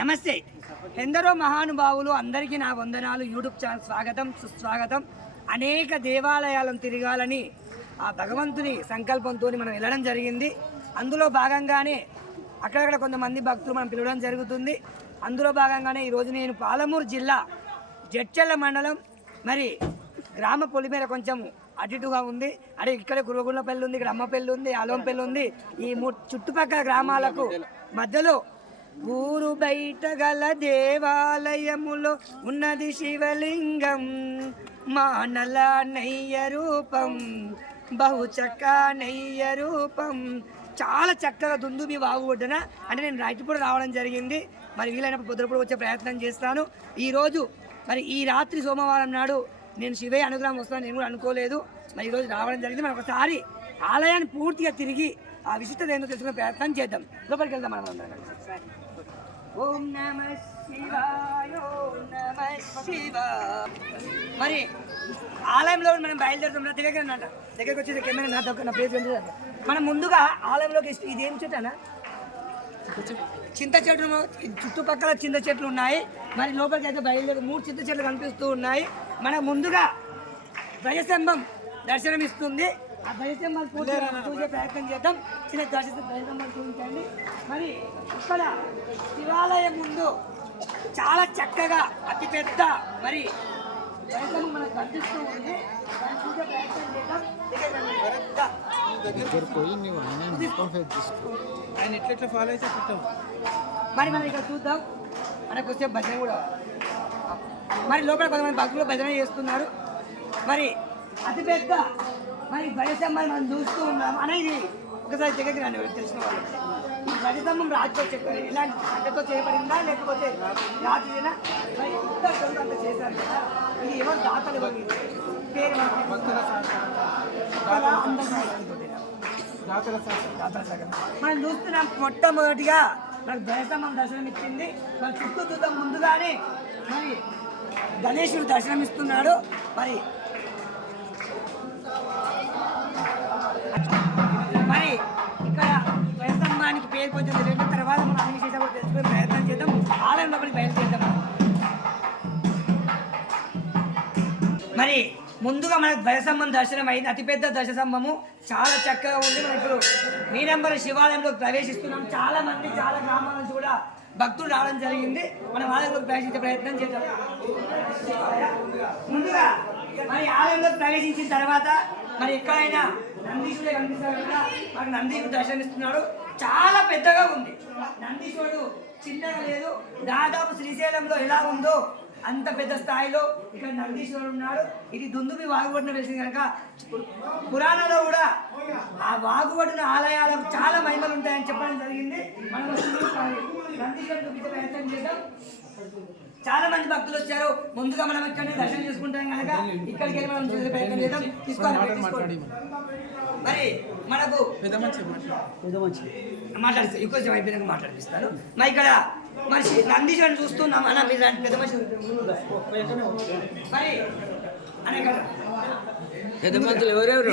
నమస్తే. ఎందరో మహానుభావులు అందరికీ నా వందనాలు. యూట్యూబ్ ఛానల్ స్వాగతం సుస్వాగతం. అనేక దేవాలయాలను తిరగాలని ఆ భగవంతుని సంకల్పంతో మనం వెళ్ళడం జరిగింది. అందులో భాగంగానే అక్కడక్కడ కొంతమంది భక్తులు మనం పిలవడం జరుగుతుంది. అందులో భాగంగానే ఈరోజు నేను పాలమూరు జిల్లా జడ్చల్ల మండలం మరి గ్రామ పొలిమేర కొంచెం అటు ఇటుగా ఉంది. అదే ఇక్కడ కురుగుళ్ళపల్లి ఉంది ఇక్కడ అమ్మపల్లి ఉంది అలంపల్లి ఉంది. ఈ చుట్టుపక్కల గ్రామాలకు మధ్యలో ఊరు బయట గల దేవాలయములో ఉన్నది శివలింగం మానల నయ్య రూపం బహుచక్క నయ్య రూపం. చాలా చక్కగా దుందుబి వాగు ఒడ్డున. అంటే నేను రాయితీపూడ రావడం జరిగింది. మరి వీలైనప్పుడు పొద్దుపూడ వచ్చే ప్రయత్నం చేస్తాను. ఈరోజు మరి ఈ రాత్రి సోమవారం నాడు నేను శివయ్య అనుగ్రహం వస్తాను నేను కూడా అనుకోలేదు. మరి ఈరోజు రావడం జరిగింది. మరి ఒకసారి ఆలయాన్ని పూర్తిగా తిరిగి ఆ విశిష్టత ఏందో తెలుసుకునే ప్రయత్నం చేద్దాం. లోపలికి వెళ్దాం మనం అందరం ఓం నమ శివాయ నమ మరి ఆలయంలో మనం బయలుదేరుతున్నాం నా దగ్గరికి రండి దగ్గరికి వచ్చేది కెమెరా నా దగ్గర నా ప్లేస్ మనం ముందుగా ఆలయంలోకి ఇస్తే ఇదేం చెట్టు చింత చెట్లు చుట్టుపక్కల చింత చెట్లు ఉన్నాయి. మరి లోపలికి అయితే బయలుదేరి మూడు చింత చెట్లు కనిపిస్తూ ఉన్నాయి. మనం ముందుగా ధ్వజస్తంభం దర్శనం ఇస్తుంది ఆ ధ్వజస్తంభం పూజ చూసే ప్రయత్నం చేద్దాం. చిన్న దర్శ ధ్వజస్తంభం చూపించండి. మరి ఇక్కడ శివాలయం ముందు చాలా చక్కగా అతిపెద్ద మరి ధ్వజస్తంభం మనకు కనిపిస్తూ ఉంది. దాన్ని చూసే ప్రయత్నం చేద్దాం. దగ్గర పోయి నువ్వు ఆయన ఎట్లెట్లా ఫాలో అయితే మరి మనం ఇక్కడ చూద్దాం. మనకు వచ్చే భజన కూడా. మరి లోపల కొంతమంది భక్తులు భజన చేస్తున్నారు. మరి అతిపెద్ద మరి భజస్తంభం మనం చూస్తూ ఉన్నాం అనేది ఒకసారి దగ్గరికి రండి తెలిసిన వాళ్ళు ఈ రాతితో చెక్క ఇలాంటి చెక్కతో చేయబడిందా లేకపోతే రాత్రినా మరి ఇంత అంత చేశారు కదా ఇది ఎవరు దాతలు? పేరు భక్తుల. దాతల. మనం చూస్తున్నాం మొట్టమొదటిగా మనకు దర్శనం దర్శనం ఇచ్చింది మన చుట్టూ చూద్దాం ముందుగానే మరి గణేశుడు దర్శనం ఇస్తున్నాడు మరి మరి ఇక్కడ వైస్తంభానికి పేరు కొంచెం తెలియదు తర్వాత మనం అన్ని విశేషాలు తెలుసుకునే ప్రయత్నం చేద్దాం. ఆలయం లోపలికి బయలుదేరుదాం మరి ముందుగా మనకు ధ్వజస్తంభం దర్శనం అయింది. అతిపెద్ద ధ్వజస్తంభము. చాలా చక్కగా ఉంది. మనం ఇప్పుడు మీనంబర శివాలయంలో ప్రవేశిస్తున్నాం. చాలా మంది చాలా గ్రామాల నుంచి కూడా భక్తులు రావడం జరిగింది. మనం ఆలయంలో ప్రవేశించే ప్రయత్నం చేద్దాం. ముందుగా మరి ఆలయంలో ప్రవేశించిన తర్వాత మరి ఎక్కడైనా నందీశ్వరుడే కనిపిస్తాడు కదా మనకు నందీశ్వరుడు దర్శనమిస్తున్నాడు. చాలా పెద్దగా ఉంది. నందీశ్వరుడు చిన్నగా లేదు. దాదాపు శ్రీశైలంలో ఎలా ఉందో అంత పెద్ద స్థాయిలో ఇక్కడ నందీశ్వరుడు ఉన్నాడు. ఇది దుందుబి వాగుబడిన తెలిసింది కనుక. పురాణంలో కూడా ఆ వాగుబడిన ఆలయాలకు చాలా మహిమలు ఉంటాయని చెప్పడం జరిగింది. మనం నందీశ్వరుడు ప్రయత్నం చేద్దాం. చాలా మంది భక్తులు వచ్చారు. ముందుగా మనం ఇక్కడనే దర్శనం చేసుకుంటాం కనుక ఇక్కడికి వెళ్ళి మనం చూసే ప్రయత్నం చేద్దాం. తీసుకోవాలి. మరి. మనకు మాట్లాడు. మాట్లాడిస్తా ఎక్కువ సేపు అయిపోయినాక మాట్లాడిపిస్తాను. మరి ఇక్కడ మరి నందీశ్వరుని చూస్తున్నాం. అన్న మీరు పెద్ద మనిషి మరి అనే కదా. పెద్ద మంచులు ఎవరెవరు